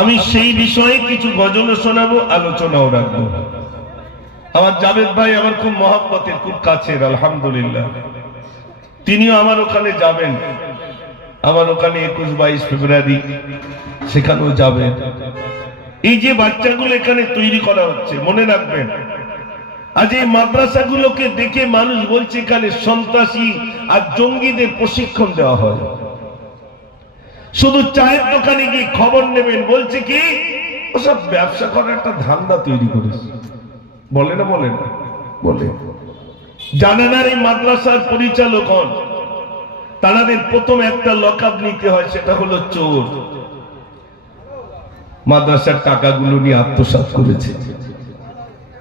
আমি সেই বিষয়ে কিছু গজল শোনাবো, আলোচনাও রাখবো। আমার জাভেদ ভাই আমার খুব মহব্বতের, খুব কাছের, আলহামদুলিল্লাহ। তিনিও আমার ওখানে যাবেন, আমার ওখানে 21-22 ফেব্রুয়ারি সেখানেও যাবেন। এই যে বাচ্চাগুলো এখানে তৈরি করা হচ্ছে, মনে রাখবেন, আজ এই মাদ্রাসাগুলোকে দেখে মানুষ বলছে এখানে সন্ত্রাসী আর জঙ্গিদের প্রশিক্ষণ দেওয়া হয়। শুধু চায়ের দোকানে গিয়ে খবর নেবেন, বলছে কি ওসব ব্যবসা করার একটা ধান্দা তৈরি করেছে। বলে না বলে না বলে জানেন আর এই মাদ্রাসার পরিচালক হন, তাদের প্রথম একটা লকআপ নিতে হয়, সেটা হলো চোর। মাদ্রাসার টাকাগুলো নিয়ে আত্মসাৎ করেছে,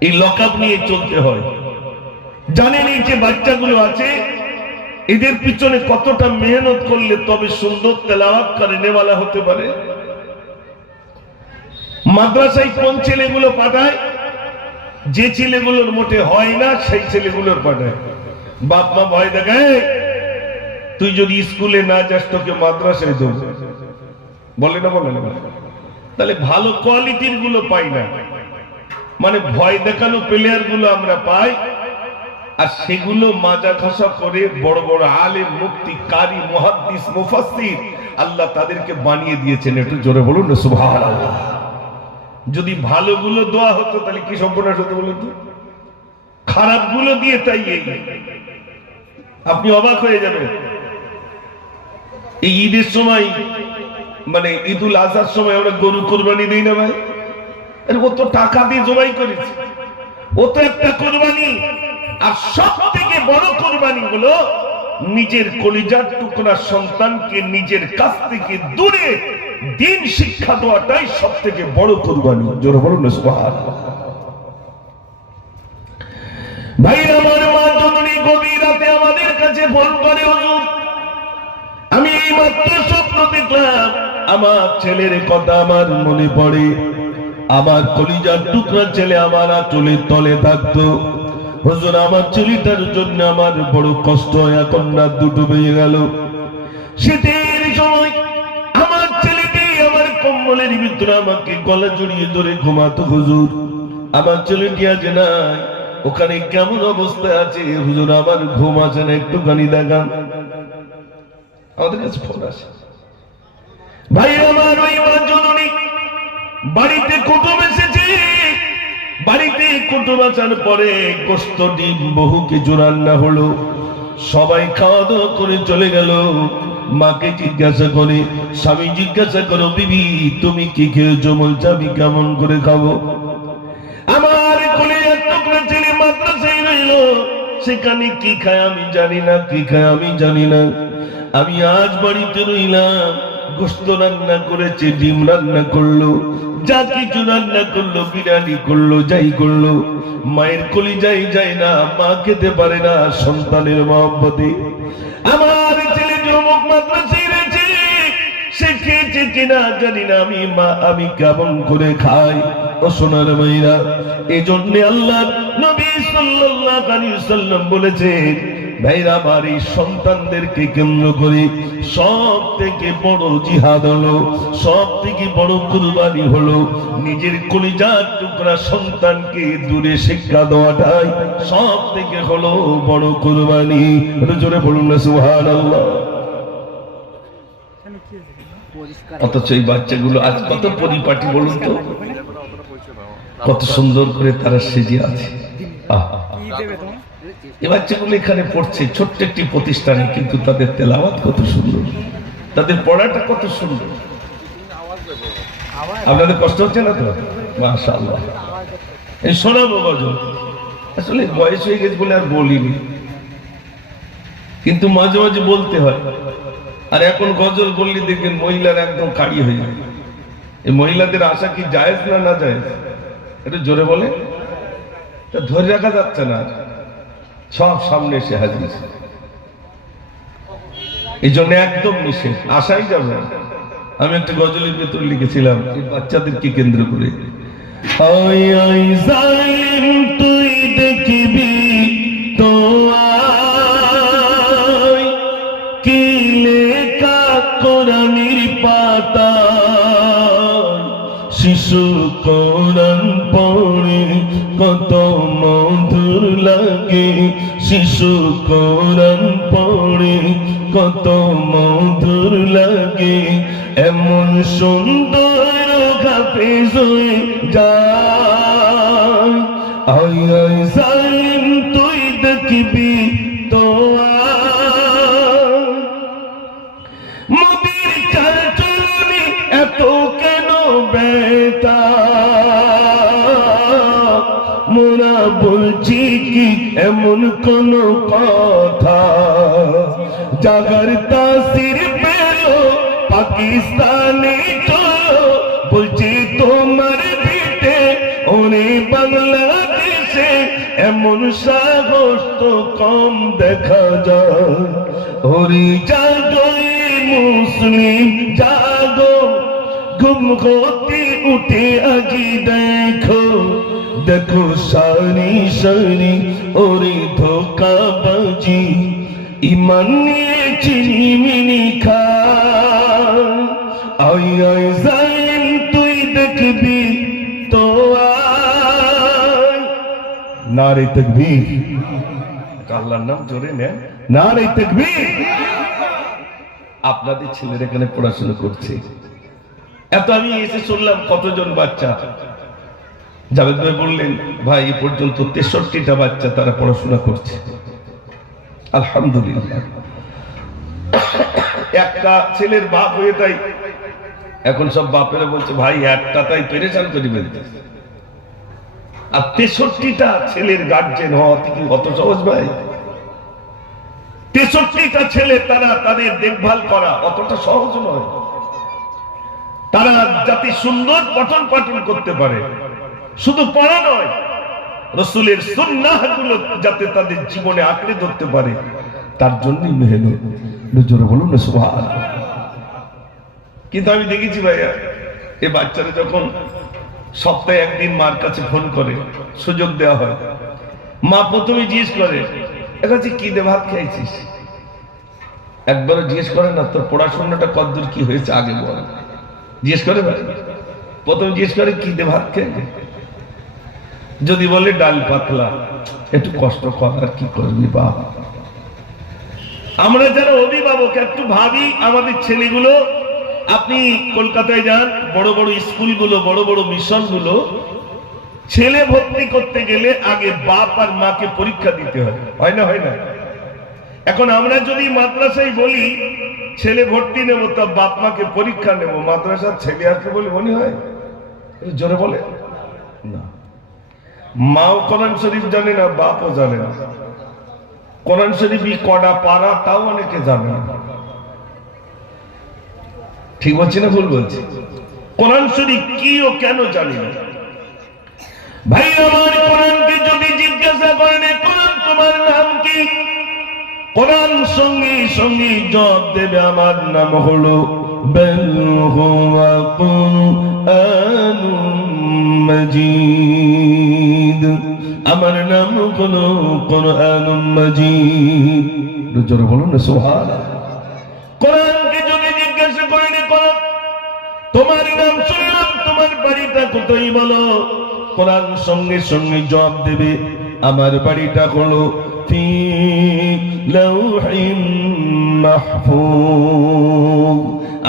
এই লকআপ নিয়ে চলতে হয়। জানেন এই যে বাচ্চাগুলো আছে, এদের পিছনে কতটা মেহনত করলে তবে সুন্দর তেলাওয়াত করে নেওয়ালা হতে পারে। মাদ্রাসায় কোন ছেলেগুলো পাঠায়? যে ছেলেগুলোর মোটে হয় না সেই ছেলেগুলোর পাঠায়। বাপ মা ভয় দেখায়, তুই যদি স্কুলে না যাস তোকে মাদ্রাসায় দেব, বলে না বলে না। তাহলে ভালো কোয়ালিটির গুলো পাই না, মানে ভয় দেখানো প্লেয়ার গুলো আমরা পাই, আর সেগুলো মাজা ঘষা করে বড় বড় আলেম, মুফতি, কারি, মুহাদ্দিস, মুফাসসির আল্লাহ তাদেরকে বানিয়ে দিয়েছেন। একটু জোরে বলুন না সুবহানাল্লাহ। যদি ভালোগুলো দোয়া হতো তাহলে কি সর্বনাশ হতো বলুন তো? খারাপগুলো দিয়ে তাই আপনি অবাক হয়ে যাবেন। এই ঈদের সময়, মানে ঈদুল আজহার সময় আমরা গরু কোরবানি দিই না ভাই? ও তো টাকা দিয়ে জবাই করেছে, ও তো একটা কোরবানি। আর সব থেকে বড় কোরবানি হলো নিজের কলিজার টুকরা সন্তানকে নিজের কাছ থেকে দূরে দিন শিক্ষা দেওয়াটাই সব থেকে বড় কোরবানি। জোরে বলুন না সুবহানাল্লাহ। ভাই আমার মা জননী গভীর রাতে আমাদের কাছে ফোন করে, হুজুর আমি এই মাত্র স্বপ্ন দেখলাম, আমার ছেলের কথা আমার মনে পড়ে, আমার কলিজার টুকরা ছেলে আমার আঁচলের তলে থাকতো। হুজুর আমার ছেলেটার জন্য আমার বড় কষ্ট হয়, এখন রাত দুটো বেজে গেল। শীতের সময় আমার ছেলেটি আমার কম্বলের ভিতরে আমাকে গলা জড়িয়ে ধরে ঘুমাতো। হুজুর আমার ছেলেটি আজ নাই, ওখানে কেমন অবস্থায় আছে হুজুর, আমার ঘুম আসে না, একটুখানি দেখান। আমাদের কাছে ফোন আসে, ভাই আমার ওই মা জননী বাড়িতে কুটুম এসেছে, বাড়িতে কুটুম আসার পরে গোশত, ডিম, বহু কিছু রান্না হলো, সবাই খাওয়া দাওয়া করে চলে গেল। মাকে জিজ্ঞাসা করে, স্বামী জিজ্ঞাসা করো, বিবি তুমি কি খেয়েছো? বলছে আমি কেমন করে খাবো, আমার কলিজার টুকরা ছেলে মাদ্রাসায় রইল, সেখানে কি খায় আমি জানি না, কি খায় আমি জানি না। আমি আজ বাড়িতে রইলাম, গোশত রান্না করেছে, ডিম রান্না করলো, যা কিছু রান্না করলো, বিরিয়ানি করলো, যাই করলো, মায়ের কলিজায় যায় না, মা খেতে পারে না সন্তানের মহব্বতে। আমার ছেলে যুবক মাদ্রাসায় রয়েছে, সে খেয়েছে কিনা জানি না, আমি কেমন করে খাই। ও সোনার মায়েরা, এই জন্য আল্লাহ নবী সাল্লাল্লাহু আলাইহি ওয়াসাল্লাম বলেছেন, ভাইরা আমার এই সন্তানদেরকে কেন্দ্র করে সব থেকে বড় জিহাদ হলো, সব থেকে বড় কুরবানি হলো নিজের কলিজার টুকরা সন্তানকে দূরে শিক্ষা দেওয়াটাই সব থেকে হলো বড় কুরবানি। জোরে বলুন না সুবহানাল্লাহ। অথচ এই বাচ্চাগুলো আজ কত পরিপাটি বলুন তো, কত সুন্দর করে তারা সেজে আছে। এই বাচ্চাগুলো এখানে পড়ছে ছোট্ট একটি প্রতিষ্ঠানে, কিন্তু তাদের তেলাওয়াত কত সুন্দর, তাদের পড়াটা কত সুন্দর। আপনাদের কষ্ট হচ্ছে না তো? মাশাআল্লাহ। এই শোনাবো গজল, আসলে বয়স হয়ে গেছে বলে আর বলিনি, কিন্তু মাঝে মাঝে বলতে হয়। আর এখন গজল বললে দেখবেন মহিলারা একদম কাড়ি হয়ে যায়। এই মহিলাদের আশা কি জায়েজ না না জায়েজ? একটু জোরে বলে, ধরে রাখা যাচ্ছে না, সব সামনে এসে হাজির। এই জন্য একদম নিষেধ, আশাই যাবে। আমি একটা গজলের ভেতর লিখেছিলাম এই বাচ্চাদেরকে কেন্দ্র করে, তুই দেখবি তো কি লেখা কোরআনের পাতা, শিশু কোরআন পড়ে কত মধুর লাগে, শিশু কোরআন পড়ে কত মধুর লাগে, এমন সুন্দর হাফেজ হয়ে যায়। আয় আয় জালিম তুই দেখবি তো মোদের চাল চলনি এত কেন বেতা, মোরা বলছি কি এমন কোন কথা, জাগার তাসির পেল পাকিস্তানে চলো, বলছি তোমার পিঠে ওরে বাংলাদেশে এমন সাহস তো কম দেখা যায়। ওরে জাগো মুসলিম জাগো, ঘুম হতে উঠে আজি দেখো, দেখো সারি সারি ওরে ধোঁকাবাজি, ইমান নিয়ে চিনিমিনি খা। আয় আয় জালিম তুই দেখবি তো আয়। নারে তাকবীর, আল্লাহর নাম জোরে নেন, নারে তাকবীর। আপনাদের ছেলেরা এখানে পড়াশোনা করছে, এত আমি এসে শুনলাম কতজন বাচ্চা। জাভেদ ভাই বললেন ভাই এ পর্যন্ত 63টা বাচ্চা তারা পড়াশোনা করছে, আলহামদুলিল্লাহ। একটা ছেলের বাপ হয়ে তাই এখন সব বাপেরা বলছে ভাই একটা তাই পেরেশান করে ফেলতে, আর 63টা ছেলের গার্জেন হওয়া কি অত সহজ ভাই? 63টা ছেলে তারা তাদের দেখভাল করা অতটা সহজ নয়। তারা যাতে সুন্দর পঠন পাঠন করতে পারে, শুধু পড়া নয়, রাসূলের সুন্নাহগুলো যাতে তাদের জীবনে আঁকড়ে ধরতে পারে, তার জন্যই মেহনত। জোরে বলুন না সুবহানাল্লাহ। কিন্তু আমি দেখেছি ভাইয়া, এই বাচ্চারা যখন সপ্তাহে একদিন মার কাছে ফোন করে, সুযোগ দেওয়া হয়, মা প্রথমে জিজ্ঞেস করে একাছে কি দে ভাত খাইছিস, একবারও জিজ্ঞেস করে না তোর পড়াশোনাটা কতদূর কি হয়েছে আগে বল, জিজ্ঞেস করে ভাই? প্রথম জিজ্ঞেস করে কি দে ভাত খেয়ে, যদি বলে ডাল পাতলা, একটু কষ্ট কর, আর কি করবি বাবা। আমরা যারা অভিভাবক একটু ভাবি আমাদের ছেলেগুলো, আপনি কলকাতায় যান, বড় বড় স্কুলগুলো, বড় বড় মিশনগুলো, ছেলে ভর্তি করতে গেলে আগে বাপ আর মাকে পরীক্ষা দিতে হয়, হয় না? হয় না? এখন আমরা যদি মাদ্রাসায় বলি ছেলে ভর্তি নেব, তা বাপ মাকে পরীক্ষা নেব, মাদ্রাসার ছেলে আসবে বলে মনে হয়? জোরে বলে না। মাও কোরআন শরীফ জানে না, বাপও জানে না। কোরআন শরীফই কটা পারা তাও অনেকে জানে না। ঠিক বলছি না ভুল বলছি? কোরআন শরীফ কি ও কেন জানি না। ভাই আমার, কোরআনকে যদি জিজ্ঞাসা করেন কোরআন তোমার নাম কি, কোরআন সঙ্গে সঙ্গে জবাব দেবে আমার নাম হলো বাল হুয়া কুরআনুম মাজিদ, আমার নাম হলো কুরআনুম মাজিদ। জোরে বলুন না সুবহানাল্লাহ। কোরআনকে যদি জিজ্ঞাসা করেন কোরআন তোমার নাম শুনলাম, তোমার বাড়িটা কোথায় বলো, কোরআন সঙ্গে সঙ্গে জবাব দেবে আমার বাড়িটা হলো ফি লাউহিম মাহফুজ,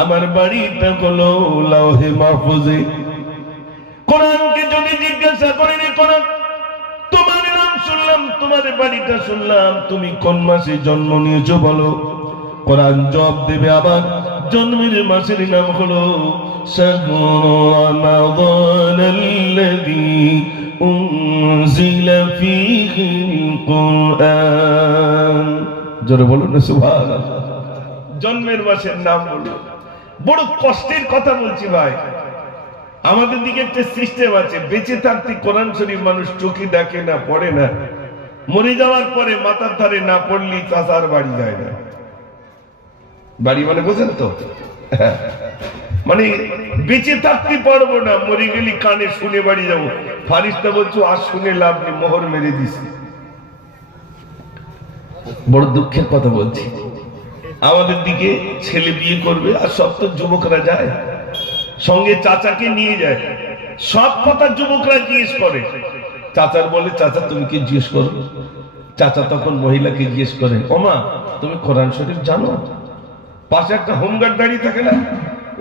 আমার বাড়িটা হলো লাউহে মাহফুজে। কোরআনকে যদি জিজ্ঞাসা করেন কোরআন তোমার নাম শুনলাম, তোমার বাড়িটা শুনলাম, তুমি কোন মাসে জন্ম নিয়েছো বলো, কোরআন জবাব দেবে আমার জন্মের মাসের নাম হলো শাহরু রমাদানাল্লাযী উনজিলা ফীহিল কুরআন। জোরে বলুন না সুবহানাল্লাহ। জন্মের মাসের নাম বলো। বড় কষ্টের কথা বলছি ভাই, আমাদের দিকে একটা সিস্টেম আছে, বেঁচে থাকতে কোরআন শরীফ মানুষ চোখে দেখে না, পড়ে না, মরে যাওয়ার পরে মাথার ধারে না পড়লি চাচার বাড়ি যায় না। বাড়ি মানে বোঝেন তো, মানে বেঁচে থাকতে পারবো না, মরে গেলি কানে শুনে বাড়ি যাবো। ফারিস্তা বলছো আর শুনে লাভ নেই, মোহর মেরে দিস। বড় দুঃখের কথা বলছি, আমাদের দিকে ছেলে বিয়ে করবে আর সব তো যুবকরা যায়, সঙ্গে চাচাকে নিয়ে যায়, সব কথা যুবকরা জিজ্ঞেস করে। চাচার বলে, চাচা তুমি কি জিজ্ঞেস করো? চাচা তখন মহিলাকে জিজ্ঞেস করে, ওমা তুমি কোরআন শরীফ জানো? পাশে একটা হোমগার্ড দাঁড়িয়ে থাকে না,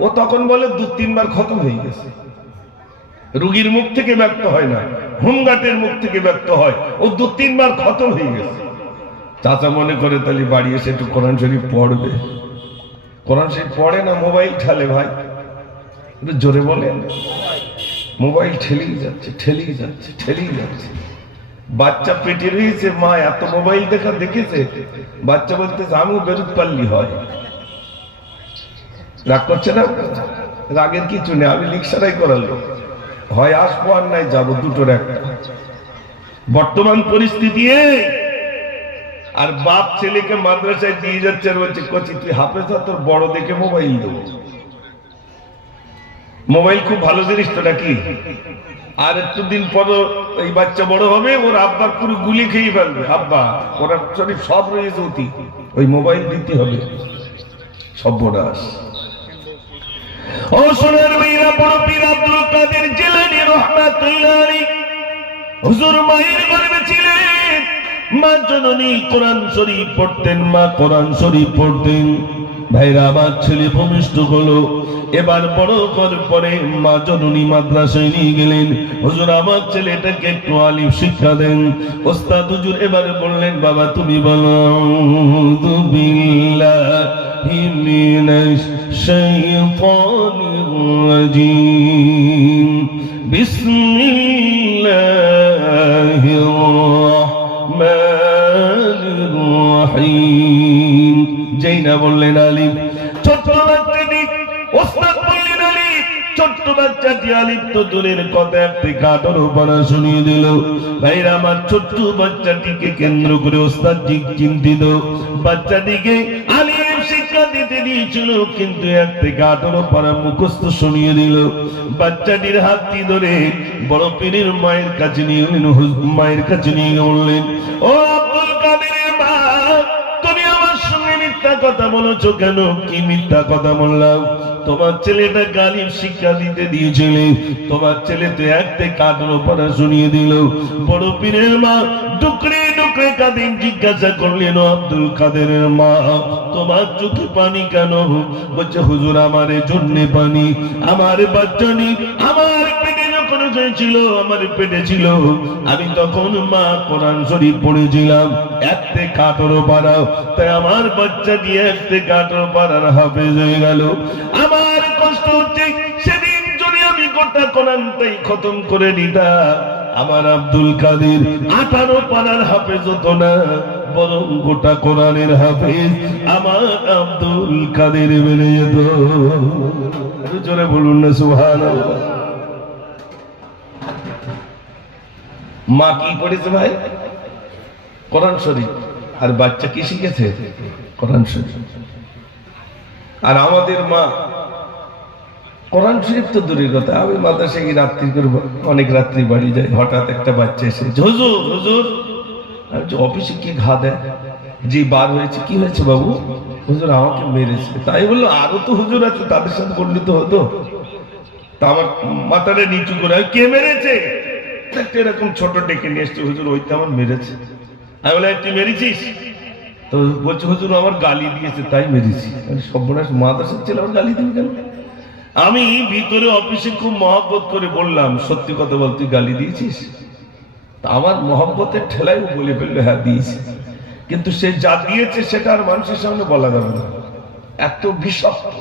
ও তখন বলে 2-3 বার খতম হয়ে গেছে। রুগীর মুখ থেকে ব্যক্ত হয় না, হোমগার্ডের মুখ থেকে ব্যক্ত হয়, ও 2-3 বার খতম হয়ে গেছে। চাচা মনে করে তাহলে বাড়ি এসে একটু কোরআন শরীফ পড়বে। কোরআন শরীফ পড়ে না, মোবাইল ঠেলে। ভাই একটু জোরে বলেন। মোবাইল ঠেলেই যাচ্ছে, ঠেলেই যাচ্ছে, ঠেলেই যাচ্ছে। বাচ্চা পেটে রয়েছে, মা এত মোবাইল দেখা দেখেছে, বাচ্চা বলতেছে আমিও বেরোতে পারলি হয়। রাগ করছে না? রাগের কিছু নেই, আমি রিক্সাটাই করালো, হয় আসবো আর নাই যাবো, দুটোর একটা। বর্তমান পরিস্থিতি এই। আর বাপ ছেলেকে মাদ্রাসায় দিয়ে যাচ্ছে আর বলছে, কচি তুই হাফেজ হ, তোর বড় দেখে মোবাইল দেবো। মোবাইল খুব ভালো জিনিস তো নাকি? আর একটু দিন পর এই বাচ্চা বড় হবে, ওর আব্বার পুরো গুলি খেয়ে ফেলবে। আব্বা ওরা শরীফ সব রয়েছে অতি, ওই মোবাইল দিতে হবে। সর্বনাশ। ও সোনার মেয়েরা, বড় পীর আব্দুল কাদের জিলানী রাহমাতুল্লাহ আলাইহি হুজুর মায়ের গর্ভে ছিলেন। মা জননী কোরআন শরীফ পড়তেন, মা কোরআন শরীফ পড়তেন। ভাইরা, আমার ছেলে ভূমিষ্ঠ হলো, এবার বড় করার পরে মা জননী মাদ্রাসায় নিয়ে গেলেন। হুজুর আমার ছেলেটাকে একটু আলিফ শিক্ষা দেন। ওস্তাদ হুজুর এবারে বললেন, বাবা তুমি বলো আউযু বিল্লাহি মিনাশ শাইতানির রাজীম, বিসমিল্লাহির রাহমানির রহিম। যেই না বললেন আলিফ, ছোট্ট বাচ্চাটি ওস্তাদ বললেন আলিফ, ছোট্ট বাচ্চাটি আলিফ তো দূরের কথা, একটি কাঠের পড়া শুনিয়ে দিল। ভাইরা আমার, ছোট্ট বাচ্চাটিকে কেন্দ্র করে ওস্তাদ চিন্তিত। বাচ্চাটিকে আলিফ শিক্ষা দিতে দিয়েছিল, কিন্তু একটি কাঠের পড়া মুখস্থ শুনিয়ে দিল। বাচ্চাটির হাতটি ধরে বড় পীরের মায়ের কাছে নিয়ে গেলেন। মায়ের কাছে নিয়ে বললেন, ও আব্দুল কাদেরের মা, তুমি আমার সঙ্গে মিথ্যা কথা বলেছো কেন? কি মিথ্যা কথা বললাম? তোমার ছেলেটা গালিব শিক্ষা দিতে দিয়েছিলে, তোমার ছেলে তো একটা কাঠের পড়া শুনিয়ে দিল। বড় পীরের মা ডুকরে ডুকরে কাঁদেন, জিজ্ঞাসা করলেন, আব্দুল কাদেরের মা তোমার চোখে পানি কেন? বলছে, হুজুর আমার জন্য পানি, আমার বাচ্চা নেই, আমার পেটে যখন হয়েছিল, আমার পেটে ছিল, আমি তখন মা কোরআন শরীফ পড়েছিলাম, একটা কাঠের পড়া, তাই আমার বাচ্চা দিয়ে একটা কাঠের পড়ার হাফেজ হয়ে গেল। আমার কষ্ট হচ্ছে, সেদিন যদি আমি গোটা কোরআনটাই খতম করে দিতাম, আমার আব্দুল কাদের 18 পারার হাফেজ হতো না, বরং গোটা কোরআনের হাফেজ আমার আব্দুল কাদের বেড়ে যেত। জোরে বলুন না সুবহানাল্লাহ। মা কি পড়েছে ভাই? কোরআন শরীফ। আর বাচ্চা কি শিখেছে? কোরআন শরীফ। আর আমাদের মা কোরআন শরীফ তো দূরের কথা, আমি মাদ্রাসায় রাত্রি করে অনেক রাত্রি বাড়ি যাই, হঠাৎ একটা বাচ্চা এসে, হুজুর হুজুর, অফিসে কি ঘা দেয়, যে বার হয়েছে, কি হয়েছে বাবু? হুজুর আমাকে মেরেছে। তাই বললো, আরো তো হুজুর আছে, তাদের সাথে বললি তো হতো। তা আমার মাথাটা নিচু করে, কে মেরেছে? এরকম ছোট ডেকে নিয়ে এসছে, হুজুর ওই তো আমার মেরেছে। আমি বলে, তুই মেরেছিস? তো বলছে, হুজুর আমার গালি দিয়েছে তাই মেরেছি। সর্বনাশ, মাদ্রাসার ছেলে আমার গালি দিবি কেন? আমি ভিতরে অফিসে খুব মহব্বত করে বললাম, সত্যি কথা বল, তুই গালি দিয়েছিস? আমার মহব্বতের ঠেলাই বলে ফেললো, হ্যাঁ দিয়েছি। কিন্তু সে যা দিয়েছে সেটা আর মানুষের সামনে বলা যাবে না, এত বিষাক্ত।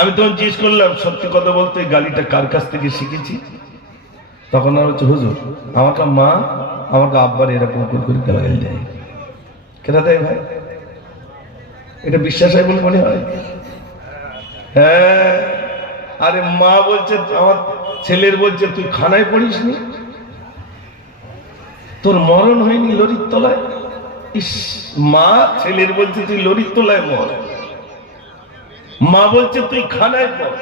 আমি তখন জিজ্ঞেস করলাম, সত্যি কথা বলতে গালিটা কার কাছ থেকে শিখেছি? তখন আর হচ্ছে, হুজুর আমাকে মা, আমাকে আব্বার এরকম করে গালাগালি দেয়। কেন দেয় ভাই? এটা বিশ্বাস হয় বলে মনে হয়? হ্যাঁ। আরে মা বলছে, আমার ছেলের বলছে, তুই খানায় পড়িস নি, তোর মরণ হয়নি লরির তলায়। ইস, মা ছেলের বলছে তুই লরির তলায় মর, মা বলছে তুই খানায় পড়।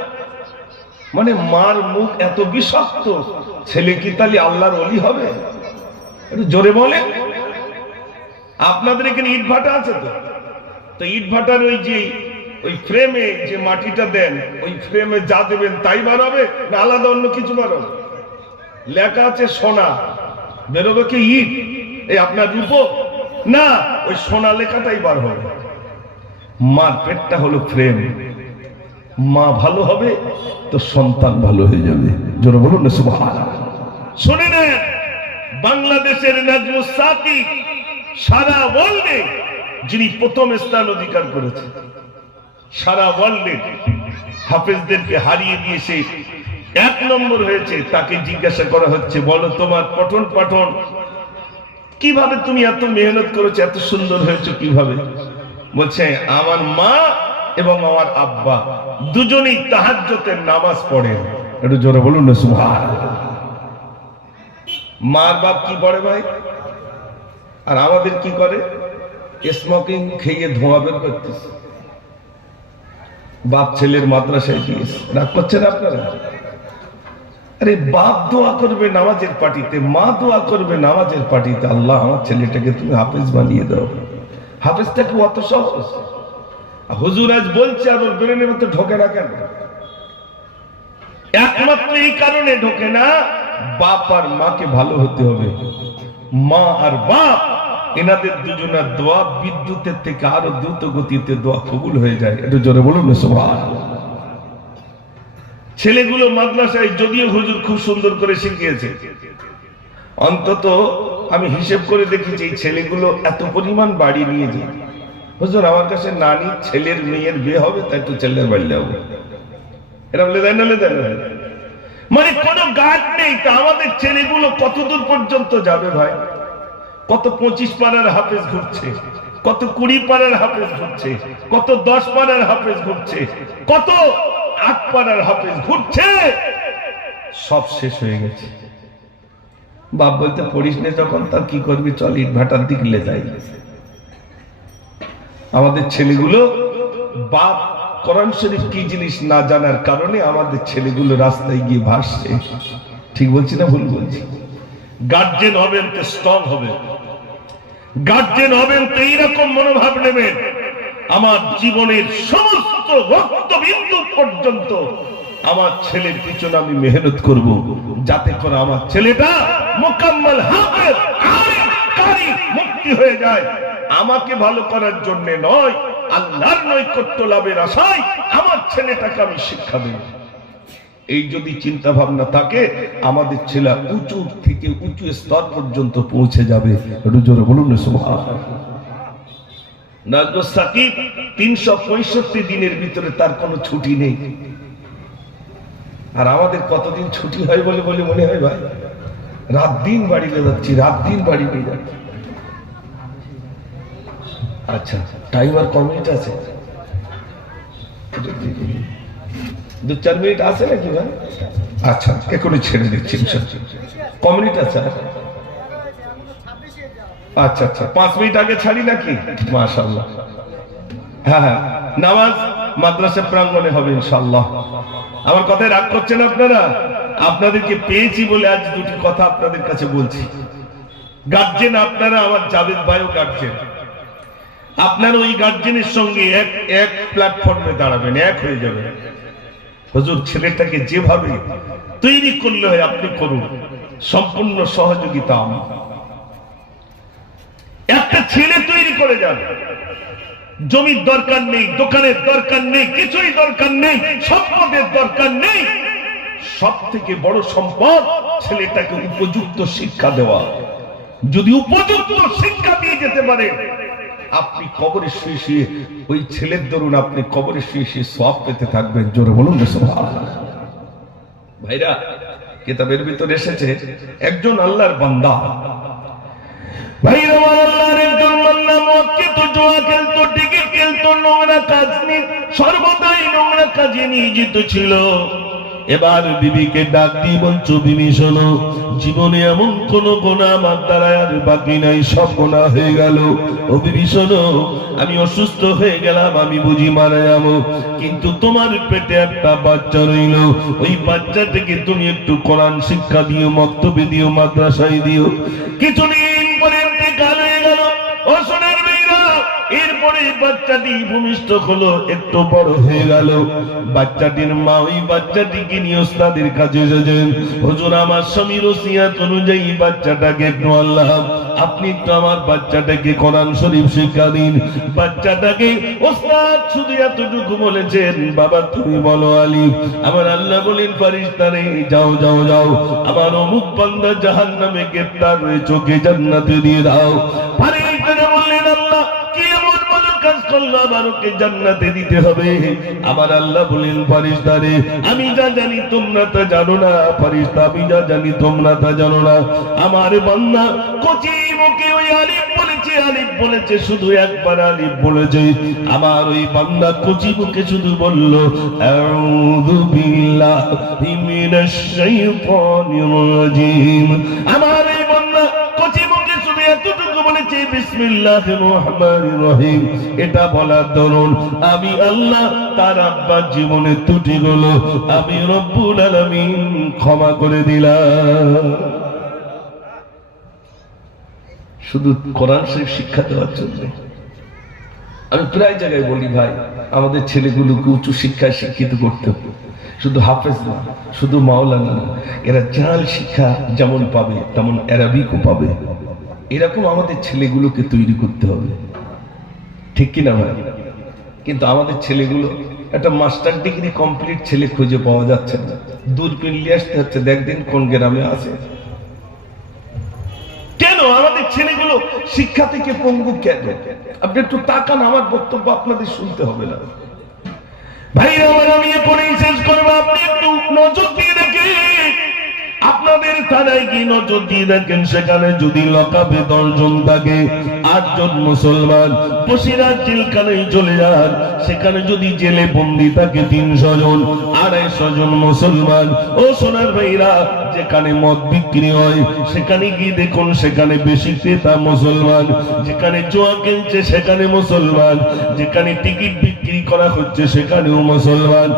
মানে মার মুখ এত বিষাক্ত, ছেলে কি তাহলে আল্লাহর ওলি হবে? একটু জোরে বলে। আপনাদের এখানে ইট ভাটা আছে তো? তো ইট ভাটার ওই যে ওই ফ্রেমে যে মাটিটা দেন, ওই ফ্রেমে যা দেবেন তাই বার হবে না আলাদা অন্য কিছু বার হবে? লেখা আছে সোনা, বেরোবে কি ইট? এই আপনার রূপো না, ওই সোনা লেখাটাই বার হবে। মার পেটটা হলো ফ্রেম, মা ভালো হবে তো সন্তান ভালো হয়ে যাবে। জোরে বলুন না সুবহানাল্লাহ। শুনে নেন, বাংলাদেশের নাজমুস সাকিব সারা ওয়ার্ল্ডে যিনি প্রথম স্থান অধিকার করেছেন, সারা ওয়ার্ল্ডে হাফেজদেরকে হারিয়ে দিয়ে সে 1 নম্বর হয়েছে। তাকে জিজ্ঞাসা করা হচ্ছে, বলো তোমার পঠন পাঠন কিভাবে, তুমি এত মেহনত করেছো, এত সুন্দর হয়েছে কিভাবে? বলছে আমার মা এবং আমার আব্বা দুজনেই তাহাজ্জুদের নামাজ পড়েন। একটু জোরে বলুন না সুবহানাল্লাহ। মার বাপ কি পড়ে ভাই, আর আমাদের কি করে? স্মোকিং খেয়ে ধোঁয়া বের করতেছে। বাপ ছেলের মাদ্রাসায় দিয়েছে, রাগ করছেন আপনারা? আরে বাপ দোয়া করবে নামাজের পার্টিতে, মা দোয়া করবে নামাজের পার্টিতে, আল্লাহ আমার ছেলেটাকে তুমি হাফেজ বানিয়ে দাও। হাফেজটা কি অত সহজ? হুজুর আজ বলছে আর ওর ব্রেনের মধ্যে ঢোকে না কেন? একমাত্র এই কারণে ঢোকে না, বাপ আর মাকে ভালো হতে হবে। মা আর বাপ এনাদের দুজনের দোয়া বিদ্যুতের থেকে আরো দ্রুত গতিতে দোয়া কবুল হয়ে যায়। একটু জোরে বলুন না সুবহানাল্লাহ। ছেলেগুলো মাদ্রাসায় যদিও হুজুর খুব সুন্দর করে শিখিয়েছে, অন্তত আমি হিসেব করে দেখেছি এই ছেলেগুলো এত পরিমাণ বাড়ি নিয়ে যায়। হুজুর আমার কাছে নানি ছেলের মেয়ের বিয়ে হবে, তাই তো ছেলের বাড়ি যাবো, এটা বলে দেয় না, মানে কোনো গাছ নেই। তা আমাদের ছেলেগুলো কতদূর পর্যন্ত যাবে ভাই? কত 25 পাড়ার হাফেজ ঘুরছে, কত 20 পাড়ার হাফেজ ঘুরছে, কত 10 পাড়ার হাফেজ ঘুরছে, কত 8 পাড়ার হাফেজ ঘুরছে, সব শেষ হয়ে গেছে। বাপ বলতে পড়িস না যখন, তার কি করবি, চল ইট ভাটার দিকে লে যাই। আমাদের ছেলেগুলো বাপ কোরআন শরীফ কি জিনিস না জানার কারণে আমাদের ছেলেগুলো রাস্তায় গিয়ে ভাসছে। ঠিক বলছি না ভুল বলছি? গার্জেন হবেন তো স্ট্রং হবে, গার্জেন হবেন তো এইরকম মনোভাব নেবেন, আমার জীবনের সমস্ত রক্তবিন্দু পর্যন্ত আমার ছেলের পিছনে আমি মেহনত করব, যাতে করে আমার ছেলেটা মুকাম্মাল হাফেজ আলিম কারি মুক্তি হয়ে যায়। আমাকে ভালো করার জন্য নয়, আল্লাহর নৈকট্য লাভের আশায় আমার ছেলেটাকে আমি শিক্ষা দেব। এই যদি চিন্তা ভাবনা থাকে, আমাদের ছেলে উঁচু থেকে উঁচু স্তর পর্যন্ত পৌঁছে যাবে। একটু জোরে বলুন না সুবহানাল্লাহ। নাজমুস সাকিব 365 দিনের ভিতরে তার কোনো ছুটি নেই। আর আমাদের কতদিন ছুটি হয় বলে বলে মনে হয় ভাই, রাত দিন বাড়িতে যাচ্ছি, রাত দিন বাড়ি নিয়ে যাচ্ছি। আচ্ছা, টাইমার কমিট আছে, 2-4 মিনিট আছে নাকি ভাই? আচ্ছা, এখনই ছেড়ে দিচ্ছি। কমিট আছে? আচ্ছা আচ্ছা, 5 মিনিট আগে ছাড়ি নাকি? মাশাআল্লাহ। হ্যাঁ হ্যাঁ, নামাজ মাদ্রাসা প্রাঙ্গণে হবে ইনশাআল্লাহ। আমার কথায় রাগ করছেন আপনারা? আপনাদেরকে পেয়েছি বলে আজ দুটি কথা আপনাদের কাছে বলছি। গার্জেন আপনারা, আমার জাভেদ ভাইও গার্জেন, আপনারা ওই গার্জেনের সঙ্গে এক প্ল্যাটফর্মে দাঁড়াবেন, এক হয়ে যাবেন। হুজুর ছেলেটাকে যেভাবে তৈরি করলে হয় আপনি করুন, সম্পূর্ণ সহযোগিতা আমার। একটা ছেলে তৈরি করে যান, জমির দরকার নেই, দোকানের দরকার নেই, কিছুই দরকার নেই, সম্পদের দরকার নেই। সব থেকে বড় সম্পদ ছেলেটাকে উপযুক্ত শিক্ষা দেওয়া। যদি উপযুক্ত শিক্ষা দিয়ে যেতে পারে, আপনি কবরে শুয়ে শুয়ে ওই ছেলের দরুন আপনি কবরে শুয়ে শুয়ে সওয়াব পেতে থাকবেন। জোরে বলুন না সুবহানাল্লাহ। ভাইরা, কিতাবের ভিতরে এসেছে একজন আল্লাহর বান্দা, ভাইরা আল্লাহর একজন বান্দা মক্কে তো জুয়া খেলতো, টিকিট খেলতো, নোংরা কাজ নিয়ে সর্বদাই নোংরা কাজে নিয়োজিত ছিল। এবার বিবিকে ডাক দিয়ে বলছো, বিবি শোনো, জীবনে এমন কোন গুনাহ আমার দ্বারা আর বাকি নাই, সব গুনাহ হয়ে গেল। ও বিবি শোনো, আমি অসুস্থ হয়ে গেলাম, আমি বুঝি মারা যাবো, কিন্তু তোমার পেটে একটা বাচ্চা রইল, ওই বাচ্চাটাকে তুমি একটু কোরআন শিক্ষা দিও, মক্তবে দিও, মাদ্রাসায় দিও। কিছুদিন পরে ইন্তেকাল হয়ে গেল। ও সোনার মেয়েরা, এরপরে করে বাচ্চাটি ভূমিষ্ঠ হলো, একটু বড় হয়ে গেল। বাচ্চাটির মা ওই বাচ্চাটিকে নিয়ে ওস্তাদের কাছে এসেছেন। হুজুর, আমার স্বামীর ওসিয়ত অনুযায়ী বাচ্চাটাকে একটু আল্লাহ আপনি একটু আমার বাচ্চাটাকে কোরআন শরীফ শিক্ষা দিন। বাচ্চাটাকে ওস্তাদ শুধু এতটুকু বলেছেন, বাবা তুমি বলো আলিফ। আমার আল্লাহ বলেন ফারিস্তারে যাও যাও যাও, আমার অমুক বান্দা জাহান্নামে গ্রেফতার হয়ে চোখে জান্নাতে দিয়ে দাও। ফারিস্তারা বললেন আল্লাহ কি এমন বড় কাজ করলো আবার ওকে জান্নাতে দিতে হবে? আমার আল্লাহ বলেন ফারিস্তারে আমি যা জানি তোমরা তা জানো না। ফারিস্তা আমি যা জানি তোমরা তা জানো না। আমার বান্দা কচি মুখে ওই আলিফ বলেছে, আলিফ বলেছে, শুধু একবার আলিফ বলেছে। আমার ওই বান্দা কচি মুখে শুধু বলল আউযু বিল্লাহি মিনাশ শাইতানির রাজিম। আমার এই বান্দা কচি মুখে শুধু এতটুকু বলেছে বিসমিল্লাহির রহমানির রহিম। এটা বলার দরুন আমি আল্লাহ তার আব্বার জীবনে ত্রুটিগুলো আমি রব্বুল আলামিন ক্ষমা করে দিলাম। শুধু কোরআন শরীফ শিক্ষা দেওয়ার জন্য। আমি প্রায় জায়গায় বলি ভাই আমাদের ছেলেগুলোকে উচ্চ শিক্ষায় শিক্ষিত করতে হবে। শুধু হাফেজ না, শুধু মাওলানা না, এরা জাল শিক্ষা যেমন পাবে তেমন অ্যারাবিকও পাবে। এরকম আমাদের ছেলেগুলোকে তৈরি করতে হবে, ঠিক কিনা ভাই? কিন্তু আমাদের ছেলেগুলো একটা মাস্টার ডিগ্রি কমপ্লিট ছেলে খুঁজে পাওয়া যাচ্ছে না। দূরবীন নিয়ে আসতে হচ্ছে, দেখদিন কোন গ্রামে আছে। কেন আমাদের ছেলেগুলো শিক্ষা থেকে পঙ্গু কেন? আপনি একটু তাকান, আমার বক্তব্য আপনাদের শুনতে হবে না ভাই। আমার আমি পড়েই শেষ করবো, আপনি একটু নজর দিয়ে দেখেন। আপনাদের থানায় কি নজর দিয়ে দেখেন, সেখানে যদি লকাপে 10 জন থাকে, 8 জন মুসলমান, বসিরহাট জেলখানায় চলে যান, সেখানে যদি জেলে বন্দী থাকে 300 জন, 250 জন মুসলমান। ও সোনার ভাইরা, যেখানে মদ বিক্রি হয় সেখানে গিয়ে দেখুন, সেখানে বেশি ক্রেতা মুসলমান। যেখানে জুয়া খেলছে সেখানে মুসলমান। যেখানে টিকিট বিক্রি করা হচ্ছে সেখানেও মুসলমান।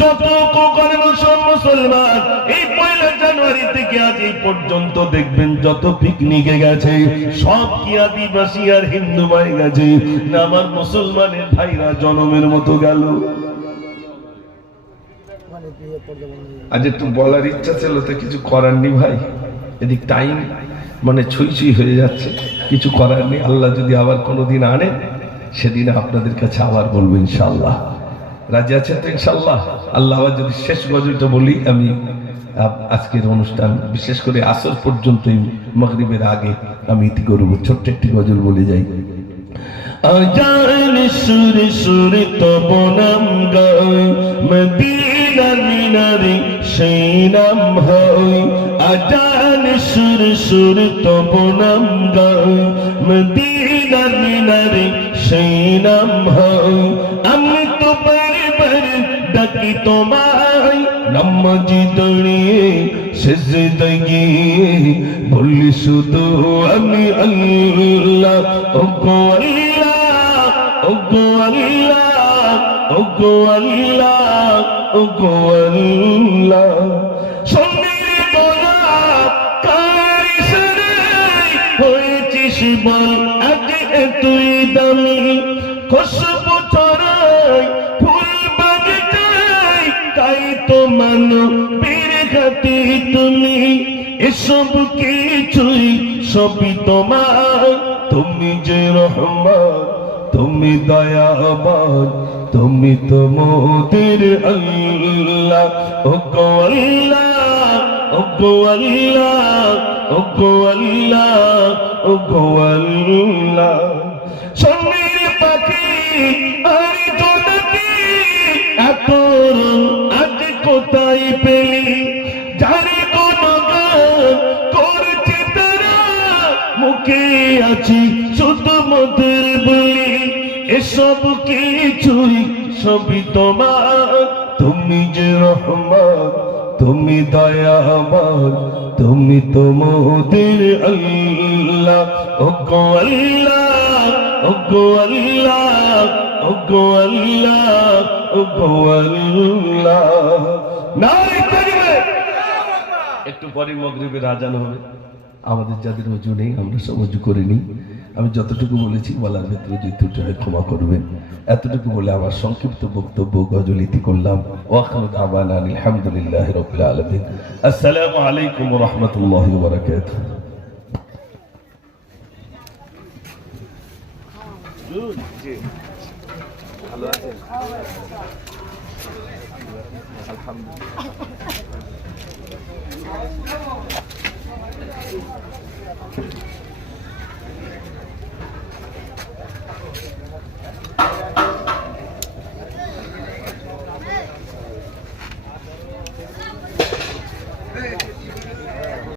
যত কোকরের সব মুসলমান। এই 1 জানুয়ারি থেকে আজ এই পর্যন্ত দেখবেন যত পিকনিকে গেছে সব কি আদিবাসী আর হিন্দু ভাই গেছে না আমার মুসলমানের ভাইরা জনমের মতো গেল? আজ একটু বলার ইচ্ছা ছিল তো কিছু করার নেই ভাই। এদিক টাইম মানে ছুঁই ছুঁই হয়ে যাচ্ছে, কিছু করার নেই। আল্লাহ যদি আবার কোনোদিন আনে সেদিন আপনাদের কাছে আবার বলবো ইনশাআল্লাহ। রাজি আছেন তো ইনশাআল্লাহ? আল্লাহ আবার যদি শেষ গজলটা বলি, আমি আজকের অনুষ্ঠান বিশেষ করে আসর পর্যন্ত মাগরিবের আগে আমি ইতি করবো। ছোট্ট একটি গজল বলে যাই। আজান সুরে সুরে তব নাম গায়, মদিনার মিনারে সেই নাম হয়। আজান সুরে সুরে তব নাম গায়, মদিনার মিনারে সেই নাম হয়। আমি তো বারবার ডাকি তোমায়, নামাজি দাঁড়িয়ে সেজদায় গিয়ে বলি শুধু আমি আল্লাহ। ওগো আল্লাহ, ওগো আল্লাহ, ওগো আল্লাহ, ওগো আল্লাহ। সন্ধ্যে বলা কারি সরাই হয়েছিস বল আজ তুই দামি। খুশবু ছড়াই ফুল বাগিচায়, তাই তো মানো বীর খাতি তুমি। এসব কিছুই সবই তোমার, তুমি যে রহমান, তুমি দয়াবান, তুমি তো মোদের আল্লাহ। ওগো আল্লাহ, ওগো আল্লাহ, ওগো আল্লাহ, ওগো আল্লাহ। সন্ধ্যের পাখি আর জোনাকি এত আজ কোথায় পেলি? যারে কোনো গান করছে তারা, মুখে আছি শুধু মধুর বলি। এসব কিছুই সবই তোমার, তুমি যে রহমান, তুমি দয়াবান, তুমি তো মোদের আল্লাহ। ওগো আল্লাহ, ওগো আল্লাহ, ওগো আল্লাহ, ওগো আল্লাহ। নারে তাকবীর। একটু পরে মাগরিবের আজান হবে। আমাদের যাদের ওযু নেই আমরা সব ওযু করে নিই। আমি যতটুকু বলেছি বলার ভিতরে যদি ত্রুটি হয় ক্ষমা করবেন। এতটুকু বলে আমার সংক্ষিপ্ত বক্তব্য গজলিতি করলাম। ওয়াখিরু দাওয়ানা আলহামদুলিল্লাহি রাব্বিল আলামিন। আসসালামু আলাইকুম ওয়া রাহমাতুল্লাহি ওয়া বারাকাতুহু। ভালো আছেন? আলহামদুলিল্লাহ।